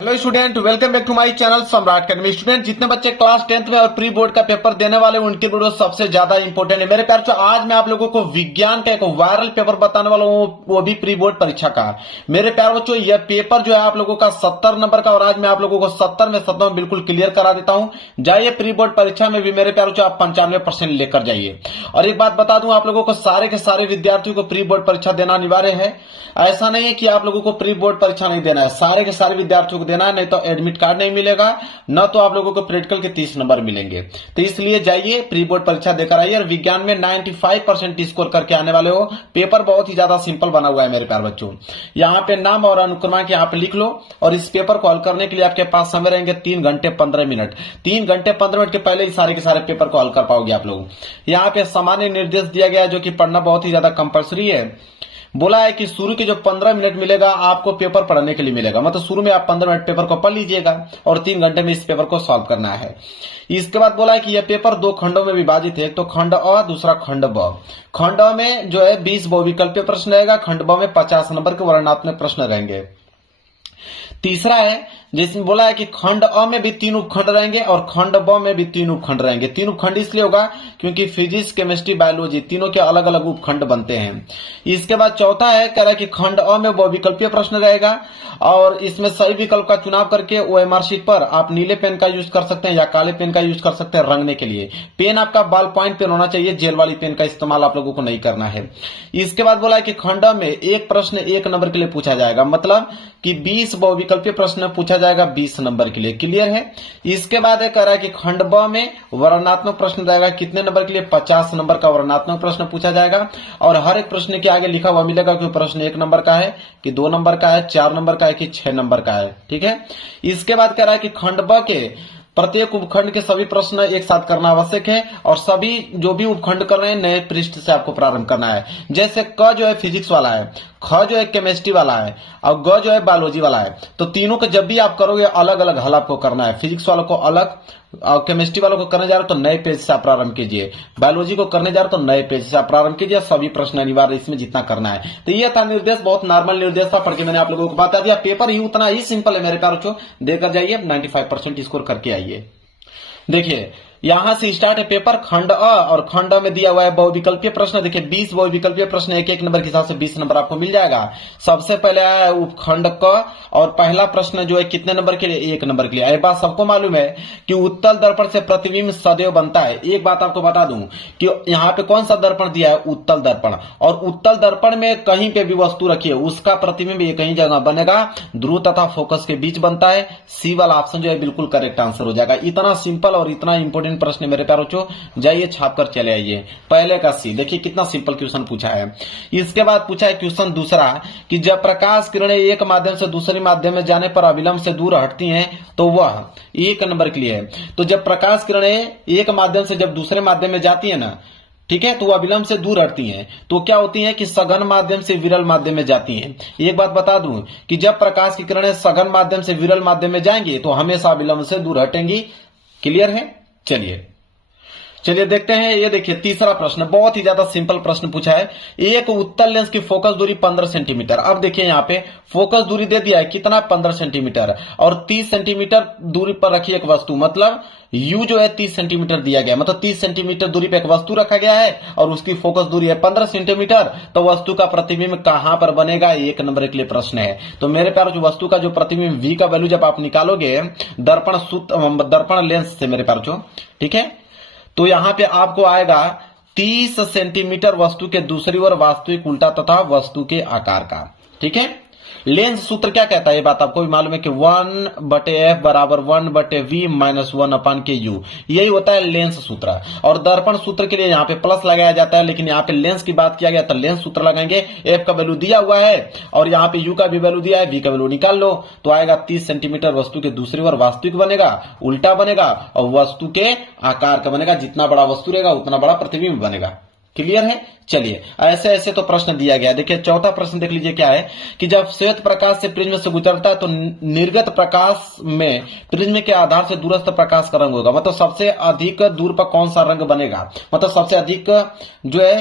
Hello student, welcome back to my channel Samrat academy. Student, जितने बच्चे class 10th में और प्री बोर्ड का पेपर देने वाले उनके वीडियो सबसे ज्यादा इंपॉर्टेंट है मेरे प्यार। तो आज मैं आप लोगों को विज्ञान का एक वायरल पेपर बताने वाला हूं, वो भी प्री बोर्ड परीक्षा का। मेरे प्यार बच्चों, यह पेपर जो है आप लोगों का 70 नंबर का, और आज मैं आप लोगों को 70 में 70 बिल्कुल क्लियर करा देता हूं। जाइए प्री बोर्ड परीक्षा में भी मेरे प्यार बच्चों आप 95% लेकर जाइए। और एक बात बता दूं आप लोगों को, सारे के सारे विद्यार्थियों को प्री बोर्ड परीक्षा देना अनिवार्य है। ऐसा नहीं है कि आप लोगों को प्री बोर्ड परीक्षा नहीं देना है, सारे के सारे विद्यार्थियों को देना है, नहीं तो एडमिट कार्ड नहीं मिलेगा, न तो आप लोगों को प्रैक्टिकल के 30 नंबर मिलेंगे। तो इसलिए जाइए प्री बोर्ड परीक्षा देकर आइए। और विज्ञान में 95% स्कोर करके आने वाले हो। पेपर बहुत ही ज्यादा सिंपल बना हुआ है मेरे प्यार बच्चों। यहाँ पे नाम और अनुक्रमांक यहाँ पे लिख लो। और इस पेपर को हल करने के लिए आपके पास समय रहेंगे 3 घंटे 15 मिनट। 3 घंटे 15 मिनट के पहले ही सारे के सारे पेपर को हल कर पाओगे आप लोग। यहाँ पे सामान्य निर्देश दिया गया है, जो कि पढ़ना बहुत ही ज्यादा कंपल्सरी है। बोला है कि शुरू के जो 15 मिनट मिलेगा आपको पेपर पढ़ने के लिए मिलेगा, मतलब शुरू में आप 15 मिनट पेपर को पढ़ लीजिएगा और 3 घंटे में इस पेपर को सॉल्व करना है। इसके बाद बोला है कि यह पेपर 2 खंडों में विभाजित है, एक तो खंड अ, दूसरा खंड ब। खंड अ में जो है 20 बहुविकल्पीय प्रश्न रहेगा, खंड ब में 50 नंबर के वर्णनात्मक प्रश्न रहेंगे। तीसरा है जिसमें बोला है कि खंड अ में भी 3 उपखंड रहेंगे और खंड ब में भी 3 उपखंड रहेंगे। 3 उपखंड इसलिए होगा क्योंकि फिजिक्स, केमिस्ट्री, बायोलॉजी तीनों के अलग अलग उपखंड बनते हैं। इसके बाद चौथा है कह रहा है कि खंड अ में बहुविकल्पीय प्रश्न रहेगा और इसमें सही विकल्प का चुनाव करके ओएमआर शीट पर आप नीले पेन का यूज कर सकते हैं या काले पेन का यूज कर सकते हैं रंगने के लिए। पेन आपका बॉल पॉइंट पेन होना चाहिए, जेल वाली पेन का इस्तेमाल आप लोगों को नहीं करना है। इसके बाद बोला है कि खंड में एक प्रश्न 1 नंबर के लिए पूछा जाएगा, मतलब कि 20 बहुविकल्पीय प्रश्न पूछा जाएगा 20 नंबर के लिए। क्लियर है। इसके बाद कह रहा है कि खंड ब में वर्णनात्मक प्रश्न रहेगा, कितने नंबर के लिए? 50 नंबर का वर्णनात्मक प्रश्न पूछा जाएगा। और हर एक प्रश्न के आगे लिखा हुआ मिलेगा कि प्रश्न 1 नंबर का है कि 2 नंबर का है, 4 नंबर का है कि 6 नंबर का है। ठीक है। इसके बाद कह रहा है कि खंड ब के प्रत्येक उपखंड के सभी प्रश्न एक साथ करना आवश्यक है और सभी जो भी उपखंड कर रहे हैं नए पृष्ठ से आपको प्रारंभ करना है। जैसे क जो है फिजिक्स वाला है, ख जो है केमिस्ट्री वाला है और ग जो है बायोलॉजी वाला है। तो तीनों को जब भी आप करोगे अलग अलग हल आपको करना है। फिजिक्स वालों को अलग और केमिस्ट्री वालों को करने जा रहे हो तो नए पेज से आप प्रारंभ कीजिए, बायोलॉजी को करने जा रहे हो तो नए पेज से आप प्रारंभ कीजिए। सभी प्रश्न अनिवार्य इसमें जितना करना है। तो ये था निर्देश, बहुत नॉर्मल निर्देश था, पढ़ के मैंने आप लोगों को बता दिया। पेपर ही उतना ही सिंपल है मेरे प्यारे बच्चों, देकर जाइए 95% स्कोर करके आइए। देखिए यहां से स्टार्ट है पेपर। खंड अ और खंड में दिया हुआ है बहुविकल्पीय प्रश्न। देखिए 20 बहुविकल्पीय प्रश्न 1-1 नंबर के हिसाब से 20 नंबर आपको मिल जाएगा। सबसे पहले आया है उपखंड क और पहला प्रश्न जो है कितने नंबर के लिए? 1 नंबर के लिए। एक बात सबको मालूम है कि उत्तल दर्पण से प्रतिबिंब सदैव बनता है। एक बात आपको बता दूं कि यहाँ पे कौन सा दर्पण दिया है? उत्तल दर्पण। और उत्तल दर्पण में कहीं पे भी वस्तु रखिए उसका प्रतिबिंब ये कहीं जगह बनेगा, ध्रुव तथा फोकस के बीच बनता है। सी वाला ऑप्शन जो है बिल्कुल करेक्ट आंसर हो जाएगा। इतना सिंपल और इतना इंपॉर्टेंट प्रश्न मेरे प्यारे बच्चों, जाइए छाप कर चले आइए। पहले का सी, देखिए कितना सिंपल क्वेश्चन पूछा है। इसके बाद पूछा है क्वेश्चन दूसरा कि जब प्रकाश किरणें एक माध्यम से दूसरे माध्यम में जाने पर अविलंब से दूर हटती हैं तो वह 1 नंबर के लिए है। तो जब प्रकाश किरणें एक माध्यम से जब दूसरे माध्यम में जाती है ना, ठीक है, तो वह अविलंब से दूर हटती हैं तो क्या होती हैं कि सघन माध्यम से विरल माध्यम में जाती हैं। एक बात बता दूं कि जब प्रकाश की किरणें सघन माध्यम से विरल माध्यम में जाएंगी तो हमेशा अविलंब से दूर हटेंगी। क्लियर है। चलिए देखते हैं। ये देखिए तीसरा प्रश्न बहुत ही ज्यादा सिंपल प्रश्न पूछा है। एक उत्तल लेंस की फोकस दूरी 15 सेंटीमीटर। अब देखिए यहाँ पे फोकस दूरी दे दिया है कितना? 15 सेंटीमीटर। और 30 सेंटीमीटर दूरी पर रखी एक वस्तु, मतलब u जो है 30 सेंटीमीटर दिया गया, मतलब 30 सेंटीमीटर दूरी पे एक वस्तु रखा गया है और उसकी फोकस दूरी है 15 सेंटीमीटर। तो वस्तु का प्रतिबिंब कहां पर बनेगा? 1 नंबर के लिए प्रश्न है। तो मेरे प्यारे जो वस्तु का जो प्रतिबिंब v का वैल्यू जब आप निकालोगे दर्पण लेंस से मेरे प्यारे, ठीक है, तो यहां पे आपको आएगा 30 सेंटीमीटर वस्तु के दूसरी ओर वास्तविक उल्टा तथा वस्तु के आकार का। ठीक है। लेंस सूत्र क्या कहता है ये बात आपको भी मालूम है कि 1/f बराबर 1/v माइनस 1/ku, यही होता है लेंस सूत्र। और दर्पण सूत्र के लिए यहाँ पे प्लस लगाया जाता है, लेकिन यहाँ पे लेंस की बात किया गया तो लेंस सूत्र लगाएंगे। f का वैल्यू दिया हुआ है और यहाँ पे u का भी वैल्यू दिया है, v का वैल्यू निकाल लो तो आएगा 30 सेंटीमीटर वस्तु के दूसरी ओर वास्तविक बनेगा, उल्टा बनेगा और वस्तु के आकार का बनेगा। जितना बड़ा वस्तु रहेगा उतना बड़ा प्रतिबिंब बनेगा। क्लियर है। चलिए ऐसे ऐसे तो प्रश्न दिया गया। देखिए चौथा प्रश्न देख लीजिए क्या है कि जब श्वेत प्रकाश से प्रिज्म से गुजरता है तो निर्गत प्रकाश में प्रिज्म के आधार से दूरस्थ प्रकाश का रंग होगा, मतलब सबसे अधिक दूर पर कौन सा रंग बनेगा, मतलब सबसे अधिक जो है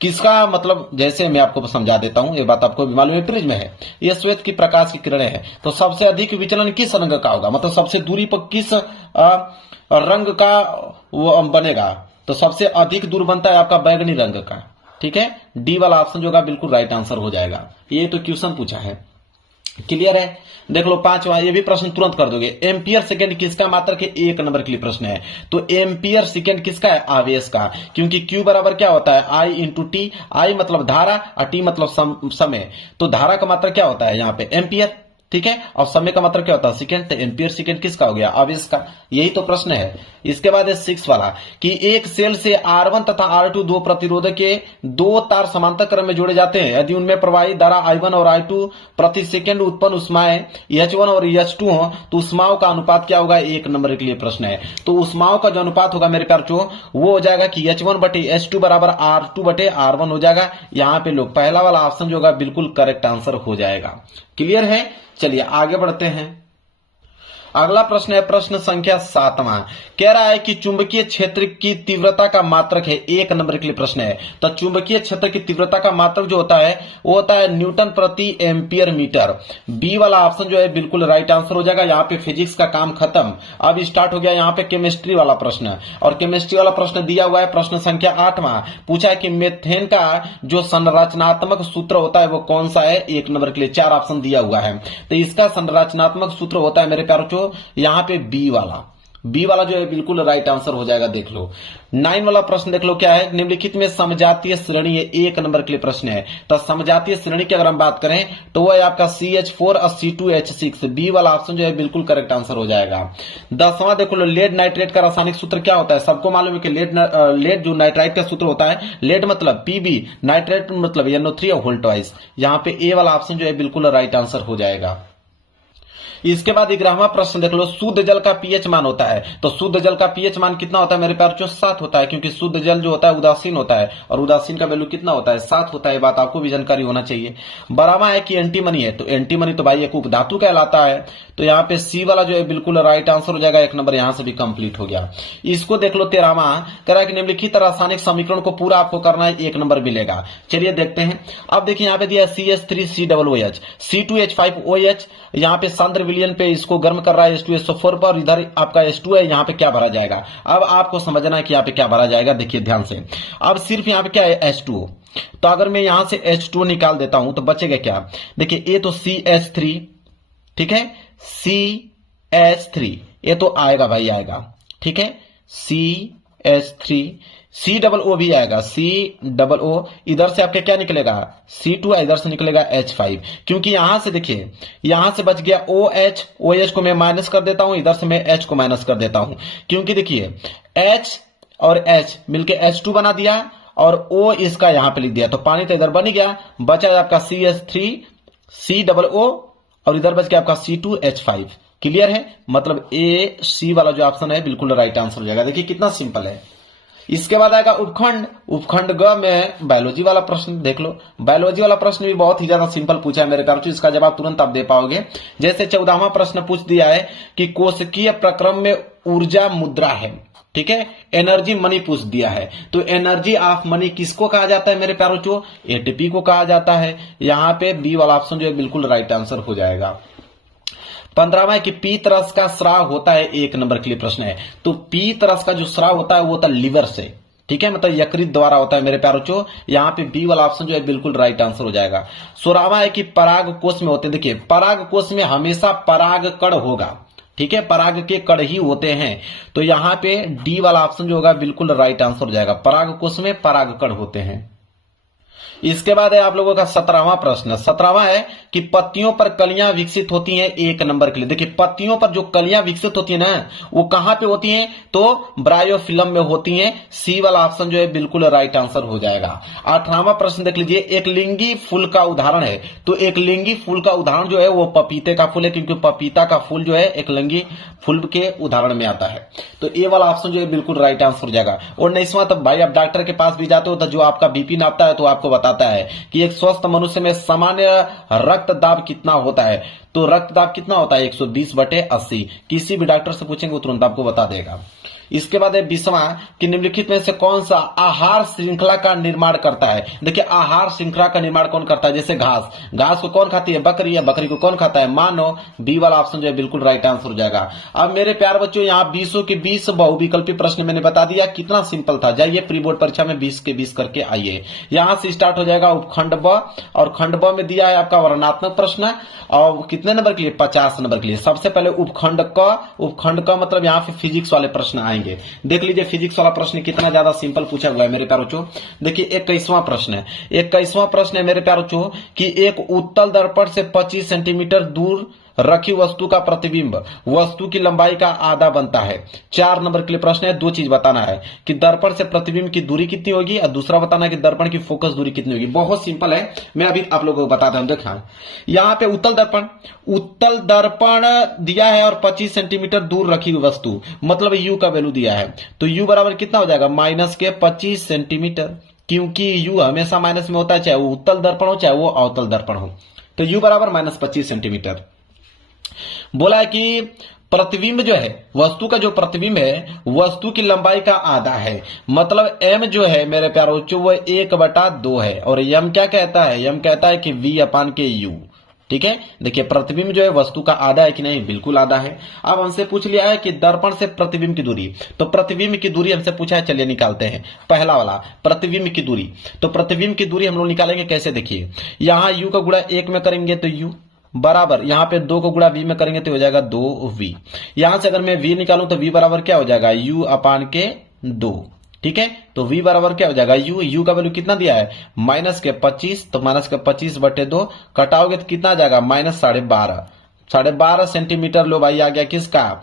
किसका मतलब, जैसे मैं आपको समझा देता हूं, ये बात आपको भी मालूम है, प्रिज्म है, ये श्वेत की प्रकाश की किरणें है, तो सबसे अधिक विचलन किस रंग का होगा, मतलब सबसे दूरी पर किस रंग का वो बनेगा, तो सबसे अधिक दूर बनता है आपका बैगनी रंग का। ठीक है, डी वाला ऑप्शन जो होगा बिल्कुल राइट आंसर हो जाएगा। ये तो क्वेश्चन पूछा है, क्लियर है। देख लो पांचवा, ये भी प्रश्न तुरंत कर दोगे। एम्पियर सेकंड किसका मात्रक है, 1 नंबर के लिए प्रश्न है। तो एम्पियर सेकंड किसका है, आवेश का, क्योंकि Q बराबर क्या होता है, I इंटू टी। आई मतलब धारा और टी मतलब समय, तो धारा का मात्रक क्या होता है यहाँ पे, एम्पियर। ठीक है, और समय का मतलब क्या होता है, सेकंड, तो एम्पियर सेकंड किसका हो गया, आवेश का। यही तो प्रश्न है। इसके बाद है 6 वाला कि एक सेल से R1 तथा R2 दो प्रतिरोधक के 2 तार समांतर क्रम में जोड़े जाते हैं। यदि उनमें प्रवाहित धारा I1 और I2 प्रति सेकंड उत्पन्न उष्माएं H1 और H2 हो तो उष्माओं का अनुपात क्या होगा, 1 नंबर के लिए प्रश्न है। तो उष्माओं का जो अनुपात होगा मेरे प्यार चो, वो हो जाएगा कि H1 बटे H2 बराबर R2 बटे R1 हो जाएगा। यहाँ पे लोग पहला वाला ऑप्शन जो होगा बिल्कुल करेक्ट आंसर हो जाएगा। क्लियर है, चलिए आगे बढ़ते हैं। अगला प्रश्न है प्रश्न संख्या 7वां, कह रहा है कि चुंबकीय क्षेत्र की तीव्रता का मात्रक है, 1 नंबर के लिए प्रश्न है। तो चुंबकीय क्षेत्र की तीव्रता का मात्रक जो होता है वो होता है न्यूटन प्रति एम्पियर मीटर। बी वाला ऑप्शन जो है बिल्कुल राइट आंसर हो जाएगा। यहाँ पे फिजिक्स का काम खत्म, अब स्टार्ट हो गया यहाँ पे केमिस्ट्री वाला प्रश्न, और केमिस्ट्री वाला प्रश्न दिया हुआ है प्रश्न संख्या 8वां। पूछा है कि मेथेन का जो संरचनात्मक सूत्र होता है वो कौन सा है, 1 नंबर के लिए 4 ऑप्शन दिया हुआ है। तो इसका संरचनात्मक सूत्र होता है मेरे प्यारों यहाँ पे बी वाला जो है बिल्कुल राइट आंसर हो जाएगा। देख लो 9 वाला प्रश्न देख लो क्या है, निम्नलिखित में समजातीय श्रेणी है, 1 नंबर के लिए प्रश्न है। तो समजातीय श्रेणी की अगर हम बात करें तो वो है आपका CH4 और C2H6, बी वाला ऑप्शन जो है बिल्कुल करेक्ट आंसर हो जाएगा। 10वां देख लो, लेड नाइट्रेट का रासायनिक सूत्र क्या होता है, सबको मालूम है कि लेड जो नाइट्राइट का सूत्र होता है, लेड मतलब PB, नाइट्रेट मतलब NO3 और वोल्टवाइज। यहाँ पे ए वाला ऑप्शन जो है बिल्कुल राइट आंसर हो जाएगा। इसके बाद 11वां प्रश्न देख लो, शुद्ध जल का पीएच मान होता है। तो शुद्ध जल का पीएच मान कितना होता है मेरे प्यार, 7 होता है, क्योंकि शुद्ध जल जो होता है उदासीन होता है, और उदासीन का वैल्यू कितना होता है, 7 होता है। बात आपको भी जानकारी होना चाहिए। 12वां है कि एंटीमनी है, तो एंटीमनी तो भाई एक उपधातु कहलाता है। तो यहाँ पे सी वाला जो है बिल्कुल राइट आंसर हो जाएगा, 1 नंबर यहाँ से भी कंप्लीट हो गया। इसको देख लो 13वां, कह रहा है कि निम्नलिखित रासायनिक समीकरण को पूरा आपको करना है, 1 नंबर मिलेगा। चलिए देखते हैं। अब देखिए यहाँ पे दिया CH3COOH, C2H5OH, यहाँ पे सांद्र विलयन पे इसको गर्म कर रहा है H2SO4 पर, इधर आपका H2 है, यहाँ पे क्या भरा जाएगा। अब आपको समझना है कि यहाँ पे क्या भरा जाएगा, देखिए ध्यान से। अब सिर्फ यहाँ पे क्या है, H2O। तो अगर मैं यहां से H2O निकाल देता हूं तो बचेगा क्या, देखिए ये तो CH3, ठीक है, CH3 ये तो आएगा भाई, आएगा, ठीक है, CH3, COO भी आएगा, COO, इधर से आपके क्या निकलेगा, C2, इधर से निकलेगा H5, क्योंकि यहां से देखिए यहां से बच गया OH को मैं माइनस कर देता हूं, इधर से मैं H को माइनस कर देता हूं, क्योंकि देखिए H और H मिलके H2 बना दिया और O इसका यहां पे लिख दिया, तो पानी तो इधर बन गया, बचा आपका CH3 COO और इधर बच गया आपका C2H5। क्लियर है, मतलब ए सी वाला जो ऑप्शन है बिल्कुल राइट आंसर हो जाएगा। देखिए कितना सिंपल है। इसके बाद आएगा उपखंड ग में बायोलॉजी वाला प्रश्न। देख लो, बायोलॉजी वाला प्रश्न भी बहुत ही ज्यादा सिंपल पूछा है मेरे ख्याल से, इसका जवाब तुरंत आप दे पाओगे। जैसे 14वां प्रश्न पूछ दिया है कि कोशिकीय प्रक्रम में ऊर्जा मुद्रा है, ठीक है, एनर्जी मनी पूछ दिया है, तो एनर्जी ऑफ मनी किसको कहा जाता है मेरे प्यारों चो, एटीपी को कहा जाता है। यहां पे बी वाला ऑप्शन जो है बिल्कुल राइट आंसर हो जाएगा। 15वां है कि पीत रस का स्राव होता है, 1 नंबर के लिए प्रश्न है। तो पीत रस का जो स्राव होता है वो होता है लीवर से, ठीक है, मतलब यकृत द्वारा होता है मेरे प्यारों चो। यहाँ पे बी वाला ऑप्शन जो है बिल्कुल राइट आंसर हो जाएगा। 16वां है कि पराग कोष में होते हैं। देखिए पराग कोष में हमेशा पराग कण होगा, ठीक है, पराग के कण ही होते हैं, तो यहाँ पे डी वाला ऑप्शन जो होगा बिल्कुल राइट आंसर हो जाएगा। पराग कोष में पराग कण होते हैं। इसके बाद है आप लोगों का 17वां प्रश्न। 17वां है कि पत्तियों पर कलियां विकसित होती हैं, 1 नंबर के लिए। देखिए पत्तियों पर जो कलियां विकसित होती है ना, वो कहां पे होती हैं, तो ब्रायोफिलम में होती हैं। सी वाला ऑप्शन जो है बिल्कुल राइट आंसर हो जाएगा। 18वां प्रश्न देख लीजिए, एक लिंगी फूल का उदाहरण है। तो एक लिंगी फूल का उदाहरण जो है वो पपीते का फूल है, क्योंकि पपीता का फूल जो है एक लिंगी फूल के उदाहरण में आता है। तो ए वाला ऑप्शन जो है बिल्कुल राइट आंसर हो जाएगा। और 19वां, तब भाई आप डॉक्टर के पास भी जाते हो तो जो आपका बीपी नापता है तो आपको बताता है कि एक स्वस्थ मनुष्य में सामान्य रक्त दाब कितना होता है। तो रक्तदाब कितना होता है 120/80। किसी भी डॉक्टर से पूछेंगे वो तुरंत आपको बता देगा। इसके बाद है 20वां कि निम्नलिखित में से कौन सा आहार श्रृंखला का निर्माण करता है। देखिए आहार श्रृंखला का निर्माण कौन करता है, जैसे घास को कौन खाती है, बकरी है, बकरी को कौन खाता है, मानव। बी वाला ऑप्शन जो है बिल्कुल राइट आंसर हो जाएगा। अब मेरे प्यार बच्चों यहाँ 20 के 20 बहुविकल्पी प्रश्न मैंने बता दिया, कितना सिंपल था। जाइए प्री बोर्ड परीक्षा में 20 के 20 करके आइए। यहां से स्टार्ट हो जाएगा उपखंड ब, और खंड ब में दिया है आपका वर्णनात्मक प्रश्न, और कितने नंबर के लिए, 50 नंबर के लिए। सबसे पहले उपखंड क मतलब यहाँ पे फिजिक्स वाले प्रश्न आएंगे। देख लीजिए फिजिक्स वाला प्रश्न कितना ज्यादा सिंपल पूछा हुआ है मेरे प्यारे बच्चों। देखिए 21वां प्रश्न है मेरे प्यारे बच्चों कि एक उत्तल दर्पण से 25 सेंटीमीटर दूर रखी वस्तु का प्रतिबिंब वस्तु की लंबाई का आधा बनता है। 4 नंबर के लिए प्रश्न है। दो चीज बताना है कि दर्पण से प्रतिबिंब की दूरी कितनी होगी, और दूसरा बताना है कि दर्पण की फोकस दूरी कितनी होगी। बहुत सिंपल है, मैं अभी आप लोगों को बताता हूं। देखा यहाँ पे उत्तल दर्पण दिया है और 25 सेंटीमीटर दूर रखी वस्तु, मतलब यू का वैल्यू दिया है। तो यू बराबर कितना हो जाएगा, -25 सेंटीमीटर, क्योंकि यू हमेशा माइनस में होता है, चाहे वो उत्तल दर्पण हो चाहे वो अवतल दर्पण हो। तो यू बराबर -25 सेंटीमीटर। बोला है कि प्रतिबिंब जो है, वस्तु का जो प्रतिबिंब है वस्तु की लंबाई का आधा है, मतलब m जो है मेरे प्यारे बच्चों वो 1/2 है, और m क्या कहता है, m कहता है कि v/u। ठीक है, देखिए प्रतिबिंब जो है वस्तु का आधा है कि नहीं, बिल्कुल आधा है। अब हमसे पूछ लिया है कि दर्पण से प्रतिबिंब की दूरी, तो प्रतिबिंब की दूरी हमसे पूछा है, चलिए निकालते हैं। पहला वाला प्रतिबिंब की दूरी, तो प्रतिबिंब की दूरी हम लोग निकालेंगे कैसे, देखिए यहां u का गुणा 1 में करेंगे तो u बराबर, यहां पे 2 को गुणा v में करेंगे तो हो जाएगा 2v। यहां से अगर मैं v निकालूं तो v बराबर क्या हो जाएगा, u/2। ठीक है, तो v बराबर क्या हो जाएगा, u का वैल्यू कितना दिया है, -25, तो -25/2 कटाओगे तो कितना आ जाएगा, -12.5 सेंटीमीटर। लो भाई आ गया किसका,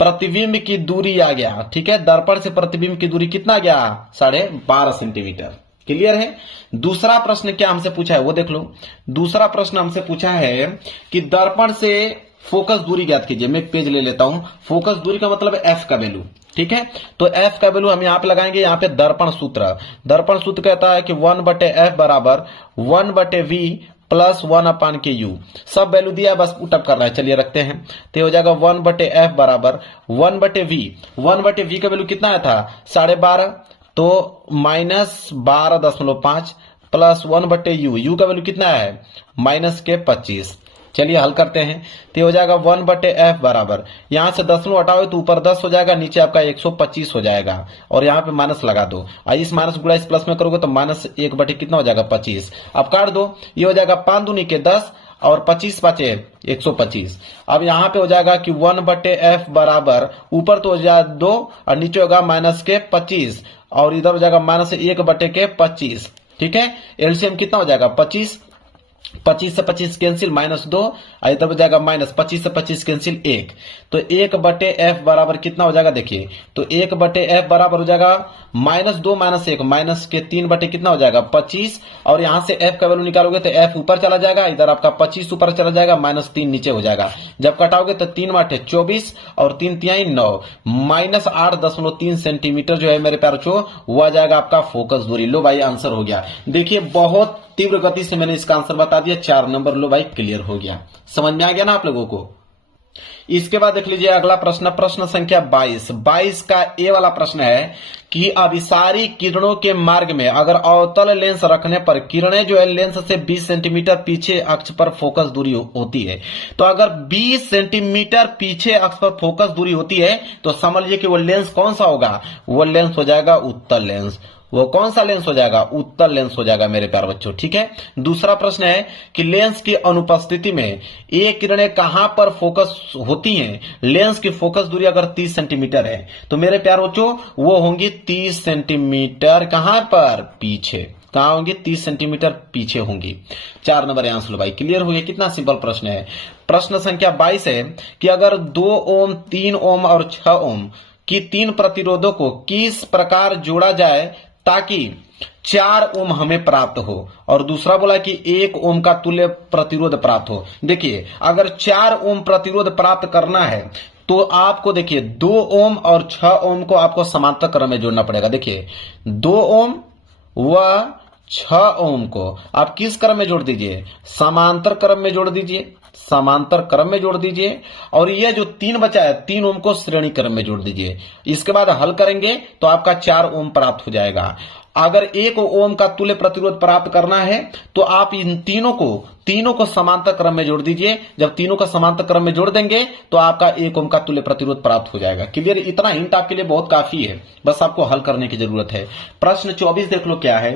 प्रतिबिंब की दूरी आ गया। ठीक है, दर्पण से प्रतिबिंब की दूरी कितना आ गया, 12.5 सेंटीमीटर। क्लियर है। दूसरा प्रश्न क्या हमसे पूछा है वो देख लो। दूसरा प्रश्न हमसे पूछा है कि दर्पण से फोकस दूरी ज्ञात कीजिए। मैं एक पेज ले लेता हूं। फोकस दूरी का मतलब एफ का वैल्यू। ठीक है, तो एफ का वैल्यू हम यहां पे लगाएंगे, यहां पे दर्पण सूत्र कहता है कि 1/f बराबर 1/v प्लस 1/u। सब वैल्यू दिया, बस पुटअप करना है। चलिए रखते हैं, तो हो जाएगा 1/f बराबर 1/v। 1/v का वैल्यू कितना आया था, 12.5, तो -12.5 प्लस 1/u। u का वैल्यू कितना है, -25। चलिए हल करते हैं, तो हो जाएगा 1/f बराबर, यहां से 10 हटाओ तो ऊपर 10 हो जाएगा, नीचे आपका 125 हो जाएगा, और यहां पे माइनस लगा दो। इस माइनस गुणा इस प्लस में करोगे तो -1 कितना हो जाएगा, 25। अब काट दो, ये हो जाएगा 5 दूनी के 10 और 25 बचे 125। अब यहां पे हो जाएगा कि 1/f बराबर, ऊपर तो हो जाएगा 2 और नीचे होगा -25, और इधर हो जाएगा -1/25। ठीक है, एलसीएम कितना हो जाएगा, 25 से 25 कैंसिल, -2, इधर हो जाएगा -25 से 25 कैंसिल 1, तो 1/f बराबर कितना हो जाएगा, देखिए तो 1/f बराबर हो जाएगा -2 -1 -3 कितना हो जाएगा, 25, और यहां से f का वैल्यू निकालोगे तो f ऊपर चला जाएगा, इधर आपका 25 ऊपर चला जाएगा, -3 नीचे हो जाएगा। जब कटाओगे तो 3 × 8 = 24 और 3 × 3 = 9, -8.3 सेंटीमीटर जो है मेरे प्यारे बच्चों वो आ जाएगा आपका फोकस दूरी। लो भाई आंसर हो गया। देखिए बहुत तीव्र गति से मैंने इसका आंसर बता दिया, 4 नंबर। लो भाई क्लियर हो गया, समझ में आ गया ना आप लोगों को। इसके बाद देख लीजिए अगला प्रश्न संख्या 22 का ए वाला प्रश्न है कि अभिसारी किरणों के मार्ग में अगर अवतल लेंस रखने पर किरणें जो है लेंस से 20 सेंटीमीटर पीछे अक्ष पर फोकस दूरी होती है। तो अगर 20 सेंटीमीटर पीछे अक्ष पर फोकस दूरी होती है तो समझ लीजिए कि वो लेंस कौन सा होगा, वो लेंस हो जाएगा उत्तल लेंस। वो कौन सा लेंस हो जाएगा, उत्तल लेंस हो जाएगा मेरे प्यारे बच्चों। ठीक है, दूसरा प्रश्न है कि लेंस की अनुपस्थिति में ये किरणें कहां पर फोकस होती हैं। लेंस की फोकस दूरी अगर 30 सेंटीमीटर है तो मेरे प्यारे बच्चों वो होंगी 30 सेंटीमीटर कहां पर, पीछे। कहां होंगी, 30 सेंटीमीटर पीछे होंगी। 4 नंबर आंसर भाई क्लियर हो गया। कितना सिंपल प्रश्न है। प्रश्न संख्या 22 है कि अगर 2 ओम 3 ओम और 6 ओम की 3 प्रतिरोधों को किस प्रकार जोड़ा जाए ताकि 4 ओम हमें प्राप्त हो, और दूसरा बोला कि 1 ओम का तुल्य प्रतिरोध प्राप्त हो। देखिए अगर 4 ओम प्रतिरोध प्राप्त करना है तो आपको देखिए 2 ओम और 6 ओम को आपको समांतर क्रम में जोड़ना पड़ेगा। देखिए 2 ओम व 6 ओम को आप किस क्रम में जोड़ दीजिए, समांतर क्रम में जोड़ दीजिए, समांतर क्रम में जोड़ दीजिए। और यह जो 3 बचा है 3 ओम को श्रेणी क्रम में जोड़ दीजिए। इसके बाद हल करेंगे तो आपका 4 ओम प्राप्त हो जाएगा। अगर 1 ओम का तुल्य प्रतिरोध प्राप्त करना है तो आप इन तीनों को समांतर क्रम में जोड़ दीजिए। जब तीनों को समांतर क्रम में जोड़ देंगे तो आपका 1 ओम का तुल्य प्रतिरोध प्राप्त हो जाएगा। क्लियर? इतना हिंट आपके लिए बहुत काफी है, बस आपको हल करने की जरूरत है। प्रश्न 24 देख लो क्या है।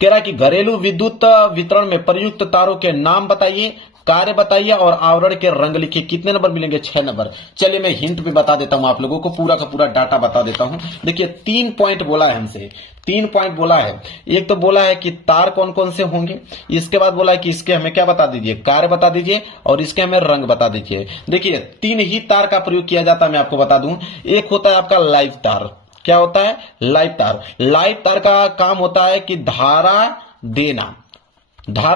कह रहा है कि घरेलू विद्युत वितरण में प्रयुक्त तारों के नाम बताइए, कार्य बताइए और आवरण के रंग लिखिए। कितने नंबर मिलेंगे? 6 नंबर। चलिए मैं हिंट भी बता देता हूं आप लोगों को, पूरा का पूरा डाटा बता देता हूं। देखिए 3 पॉइंट बोला है हमसे, 3 पॉइंट बोला है। एक तो बोला है कि तार कौन कौन से होंगे, इसके बाद बोला है कि इसके हमें क्या बता दीजिए, कार्य बता दीजिए और इसके हमें रंग बता दीजिए। देखिए 3 ही तार का प्रयोग किया जाता है, मैं आपको बता दूं। एक होता है आपका लाइव तार। क्या होता है? लाइव तार। लाइव तार का काम होता है कि धारा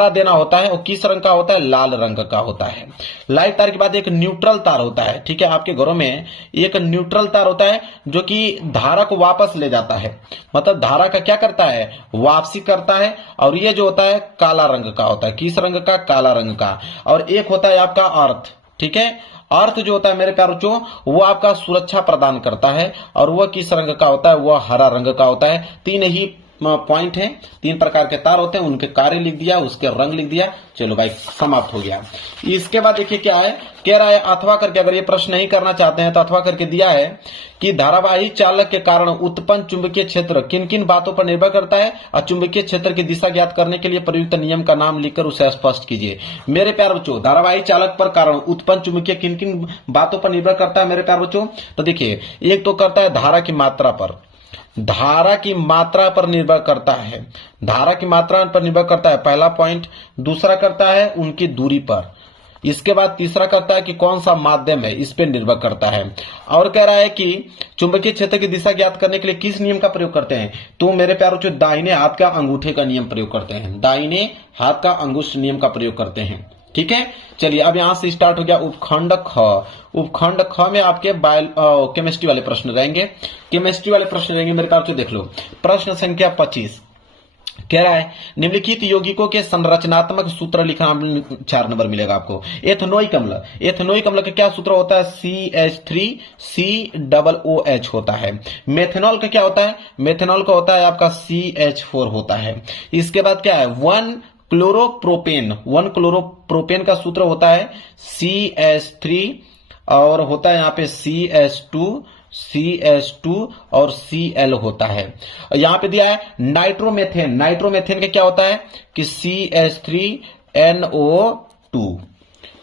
देना होता है। और किस रंग का होता है? लाल रंग का होता है। लाइव तार के बाद एक न्यूट्रल तार होता है। ठीक है, आपके घरों में एक न्यूट्रल तार होता है जो कि धारा को वापस ले जाता है, मतलब धारा का क्या करता है? वापसी करता है। और ये जो होता है काला रंग का होता है। किस रंग का? काला रंग का। और एक होता है आपका अर्थ। ठीक है, अर्थ जो होता है मेरे प्यारे बच्चों वो आपका सुरक्षा प्रदान करता है। और वह किस रंग का होता है? वह हरा रंग का होता है। 3 ही पॉइंट है, 3 प्रकार के तार होते हैं, उनके कार्य लिख दिया, उसके रंग लिख दिया। चलो भाई समाप्त हो गया। इसके बाद देखिए क्या है, कह रहा है अथवा करके, अगर ये प्रश्न नहीं करना चाहते हैं तो अथवा करके दिया है कि धारावाही चालक के कारण उत्पन्न चुंबकीय क्षेत्र किन किन बातों पर निर्भर करता है और चुंबकीय क्षेत्र की दिशा ज्ञात करने के लिए प्रयुक्त नियम का नाम लिखकर उसे स्पष्ट कीजिए। मेरे प्यारे बच्चों, धारावाही चालक पर कारण उत्पन्न चुंबकीय किन किन बातों पर निर्भर करता है मेरे प्यारे बच्चों? तो देखिए एक तो करता है धारा की मात्रा पर, धारा की मात्रा पर निर्भर करता है, धारा की मात्रा पर निर्भर करता है, पहला पॉइंट। दूसरा करता है उनकी दूरी पर। इसके बाद तीसरा करता है कि कौन सा माध्यम है, इस पर निर्भर करता है। और कह रहा है कि चुंबकीय क्षेत्र की दिशा ज्ञात करने के लिए किस नियम का प्रयोग करते हैं? तो मेरे प्यारों जो दाहिने हाथ का अंगूठे का नियम प्रयोग करते हैं, दाहिने हाथ का अंगुष्ठ नियम का प्रयोग करते हैं। ठीक है, चलिए अब यहां से स्टार्ट हो गया उपखंड ख। उपखंड ख में आपके केमिस्ट्री वाले प्रश्न रहेंगे, केमिस्ट्री वाले प्रश्न रहेंगे मेरे प्यारों। देख लो प्रश्न संख्या 25 कह रहा है निम्नलिखित यौगिकों के संरचनात्मक सूत्र लिखना। 4 नंबर मिलेगा आपको। एथनोइक अम्ल, एथनोइक अम्ल का क्या सूत्र होता है? CH3COOH होता है। मेथनॉल का क्या होता है? मेथनॉल का होता है आपका CH4 होता है। इसके बाद क्या है? 1 क्लोरोप्रोपेन का सूत्र होता है CH3 और होता है यहाँ पे CH2 और Cl होता है। यहां पे दिया है नाइट्रोमेथेन, नाइट्रोमेथेन का क्या होता है कि CH3NO2।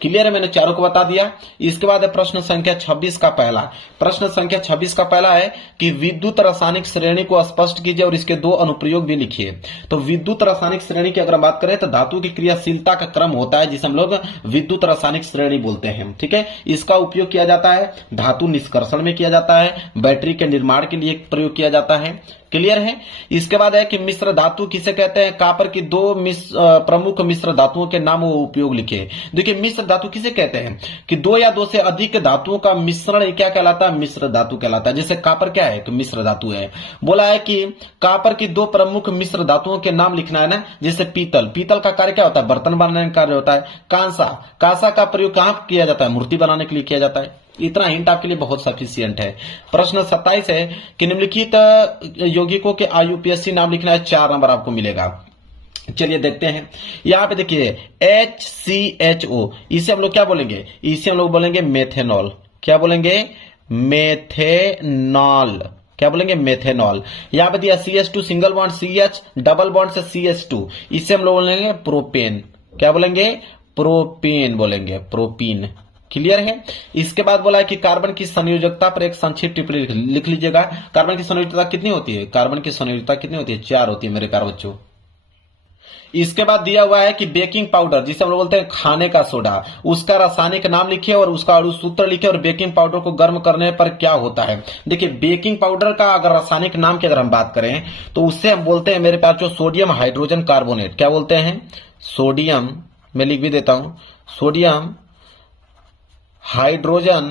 क्लियर है, मैंने चारों को बता दिया। इसके बाद है प्रश्न संख्या 26 का पहला। प्रश्न संख्या 26 का पहला है कि विद्युत रासायनिक श्रेणी को स्पष्ट कीजिए और इसके 2 अनुप्रयोग भी लिखिए। तो विद्युत रासायनिक श्रेणी की अगर हम बात करें तो धातु की क्रियाशीलता का क्रम होता है जिसे हम लोग विद्युत रासायनिक श्रेणी बोलते हैं। ठीक है, इसका उपयोग किया जाता है धातु निष्कर्षण में किया जाता है, बैटरी के निर्माण के लिए प्रयोग किया जाता है। क्लियर है। इसके बाद है कि मिश्र धातु किसे कहते हैं? कॉपर की 2 प्रमुख मिश्र धातुओं के नाम वो उपयोग लिखे। देखिए मिश्र धातु किसे कहते हैं कि 2 या 2 से अधिक धातुओं का मिश्रण क्या कहलाता है? मिश्र धातु कहलाता है। जैसे कॉपर क्या है? तो मिश्र धातु है। बोला है कि कॉपर की 2 प्रमुख मिश्र धातुओं के नाम लिखना है ना। जैसे पीतल, पीतल का कार्य क्या होता है? बर्तन बनाने का कार्य होता है। कांसा, कांसा का प्रयोग कहां किया जाता है? मूर्ति बनाने के लिए किया जाता है। इतना हिंट आपके लिए बहुत सफिशियंट है। प्रश्न 27 है कि निम्नलिखित यौगिकों के IUPAC नाम लिखना है। 4 नंबर आपको मिलेगा। चलिए देखते हैं। यहां पे देखिए HCHO, इसे हम लोग क्या बोलेंगे? इसे हम लोग बोलेंगे मेथेनॉल। क्या बोलेंगे? मेथेनॉल। क्या बोलेंगे? मेथेनॉल। यहां पे दिया CH2 single bond CH, double bond से CH2, इसे हम लोग बोलेंगे प्रोपेन। क्या बोलेंगे? प्रोपेन बोलेंगे, प्रोपीन। क्लियर है। इसके बाद बोला है कि कार्बन की संयोजकता पर एक संक्षिप्त टिप्पणी लिख लीजिएगा। कार्बन की संयोजकता कितनी होती है? कार्बन की संयोजकता कितनी होती है? 4 होती है मेरे प्यारे बच्चों। इसके बाद दिया हुआ है कि बेकिंग पाउडर, जिसे हम लोग बोलते हैं खाने का सोडा, उसका रासायनिक नाम लिखिए और उसका अणु सूत्र लिखिए और बेकिंग पाउडर को गर्म करने पर क्या होता है। देखिए बेकिंग पाउडर का अगर रासायनिक नाम की अगर हम बात करें तो उससे हम बोलते हैं मेरे पास जो सोडियम हाइड्रोजन कार्बोनेट। क्या बोलते हैं? सोडियम, मैं लिख भी देता हूं, सोडियम हाइड्रोजन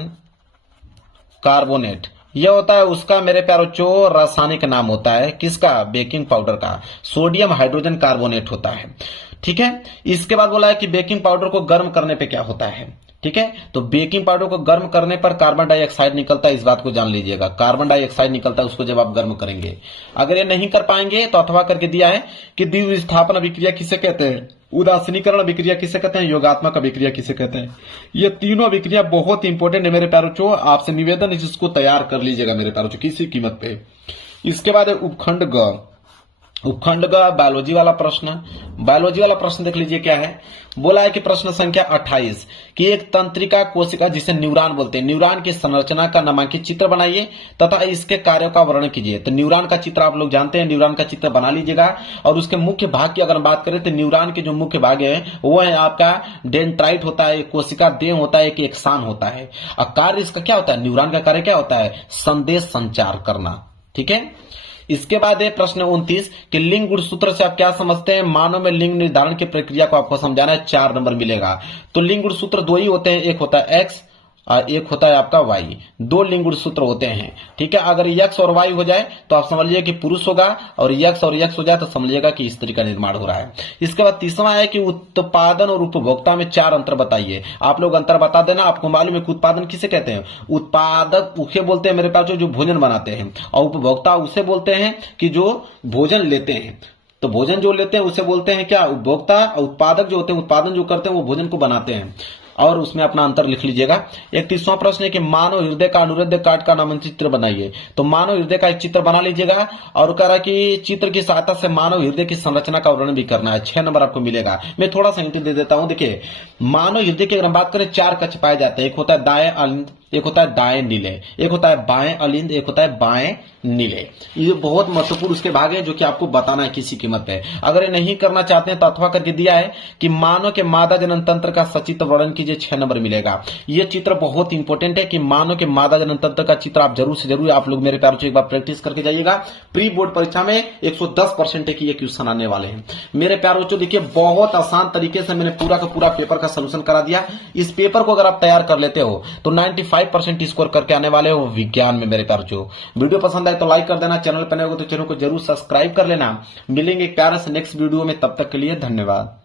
कार्बोनेट। यह होता है उसका मेरे प्यारो जो रासायनिक नाम होता है किसका, बेकिंग पाउडर का, सोडियम हाइड्रोजन कार्बोनेट होता है। ठीक है, इसके बाद बोला है कि बेकिंग पाउडर को गर्म करने पे क्या होता है। ठीक है, तो बेकिंग पाउडर को गर्म करने पर कार्बन डाइऑक्साइड निकलता है, इस बात को जान लीजिएगा, कार्बन डाइऑक्साइड निकलता है उसको जब आप गर्म करेंगे। अगर ये नहीं कर पाएंगे तो अथवा करके दिया है कि द्विविस्थापन अभिक्रिया किसे कहते हैं, उदासीनीकरण अभिक्रिया किसे कहते हैं, योगात्मक अभिक्रिया किसे कहते हैं। ये तीनों अभिक्रिया बहुत इंपॉर्टेंट है मेरे प्यारों, आपसे निवेदन है इसको तैयार कर लीजिएगा मेरे प्यारों किसी कीमत पे। इसके बाद है उपखंड ग। उपखंड ग बायोलॉजी वाला प्रश्न। बायोलॉजी वाला प्रश्न देख लीजिए क्या है, बोला है कि प्रश्न संख्या 28 कि एक तंत्रिका कोशिका जिसे न्यूरॉन बोलते हैं, न्यूरॉन की संरचना का नामांकित चित्र बनाइए तथा इसके कार्यों का वर्णन कीजिए। तो न्यूरॉन का चित्र आप लोग जानते हैं, न्यूरॉन का चित्र बना लीजिएगा। और उसके मुख्य भाग की अगर हम बात करें तो न्यूरॉन के जो मुख्य भाग है वो है आपका डेंड्राइट होता है, कोशिका देह होता है, एक एक्सान होता है। और कार्य इसका क्या होता है, न्यूरॉन का कार्य क्या होता है, संदेश संचार करना। ठीक है, इसके बाद है प्रश्न 29 कि लिंग गुणसूत्र से आप क्या समझते हैं, मानव में लिंग निर्धारण की प्रक्रिया को आपको समझाना है, 4 नंबर मिलेगा। तो लिंग गुणसूत्र 2 ही होते हैं, एक होता है एक्स और एक होता है आपका वाई, 2 लिंग गुणसूत्र होते हैं। ठीक है, अगर यक्स और वाई हो जाए तो आप समझ लीजिए कि पुरुष होगा, और यक्स और यक्स हो जाए तो समझिएगा कि स्त्री का निर्माण हो रहा है। इसके बाद तीसरा है कि उत्पादन और उपभोक्ता में 4 अंतर बताइए। आप लोग अंतर बता देना। आपको मालूम है कि उत्पादन किसे कहते हैं, उत्पादक उसे बोलते हैं मेरे पास जो भोजन बनाते हैं, और उपभोक्ता उसे बोलते हैं कि जो भोजन लेते हैं। तो भोजन जो लेते हैं उसे बोलते हैं क्या, उपभोक्ता। उत्पादक जो होते हैं, उत्पादन जो करते हैं वो भोजन को बनाते हैं, और उसमें अपना अंतर लिख लीजिएगा। एक 30वां प्रश्न है कि मानव हृदय का अनुहृदय काट का नामक चित्र बनाइए। तो मानव हृदय का एक चित्र बना लीजिएगा, और कह रहा कि चित्र की सहायता से मानव हृदय की संरचना का वर्णन भी करना है, 6 नंबर आपको मिलेगा। मैं थोड़ा सा हिंट दे देता हूं। देखिए, मानव हृदय की अगर हम बात करें 4 कक्ष पाए जाते हैं, एक होता है दाएं अलिंद, एक होता है दाएं नीले, एक होता है बाएं अलिंद, एक होता है बाएं नीले। ये बहुत महत्वपूर्ण उसके भाग है जो कि आपको बताना है किसी कीमत पे। अगर ये नहीं करना चाहते हैं तो अथवा करके दिया है कि मानव के मादा जनन तंत्र का सचित्र वर्णन कीजिए, 6 नंबर मिलेगा। ये चित्र बहुत इंपॉर्टेंट है कि मानव के मादा जनन तंत्र का चित्र आप जरूर से जरूर आप लोग मेरे प्यारों से एक बार प्रैक्टिस करके जाइएगा। प्री बोर्ड परीक्षा में 110% की ये क्वेश्चन आने वाले हैं मेरे प्यारों। देखिए, बहुत आसान तरीके से मैंने पूरा का पूरा पेपर का सोल्यूशन करा दिया। इस पेपर को अगर आप तैयार कर लेते हो तो 95% स्कोर करके आने वाले हो विज्ञान में मेरे प्यारों। वीडियो पसंद आए तो लाइक कर देना, चैनल पर नए हो तो चैनल को जरूर सब्सक्राइब कर लेना। मिलेंगे प्यारे से नेक्स्ट वीडियो में, तब तक के लिए धन्यवाद।